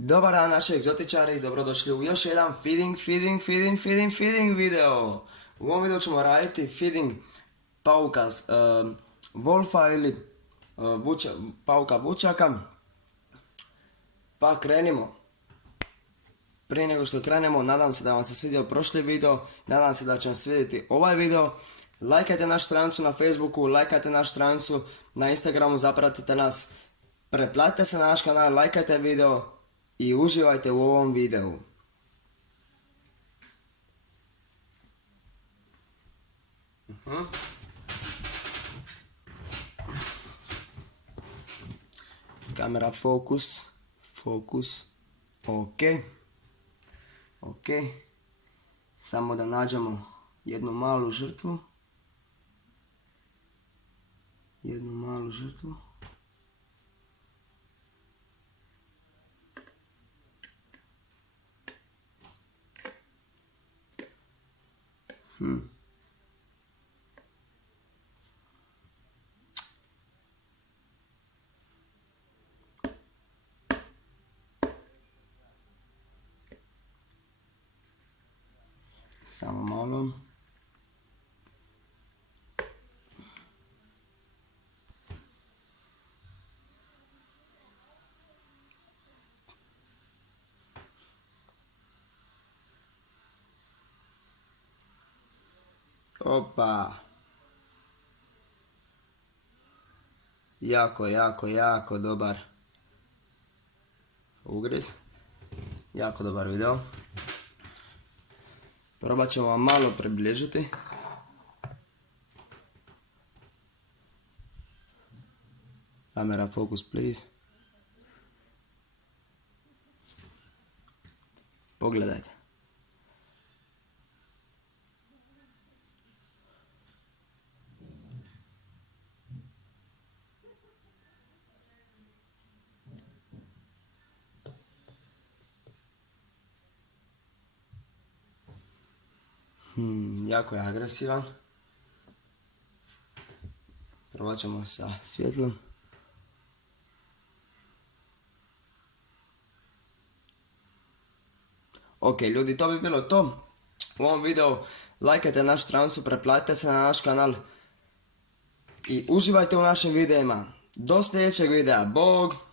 Dobar dan naši egzotičari, dobrodošli u još jedan feeding video. U ovom videu ćemo raditi feeding pauka Wolfa ili pauka vučaka. Pa krenimo. Prije nego što krenemo, nadam se da vam se svidio prošli video, nadam se da će vam svidjeti ovaj video. Lajkajte našu stranicu na Facebooku, lajkajte našu stranicu na Instagramu, zapratite nas, pretplatite se na naš kanal, lajkajte video i uživajte u ovom videu. Kamera fokus, ok, samo da nađemo jednu malu žrtvu. Samo malo. Opa. Jako dobar ugriz. Jako dobar video. Probat ćemo vam malo približiti. Kamera focus please. Pogledajte. Jako je agresivan. Probat ćemo sa svjetlom. Ok ljudi, to bi bilo to u ovom videu. Lajkajte našu stranicu, pretplatite se na naš kanal i uživajte u našim videima. Do sljedećeg videa, bog!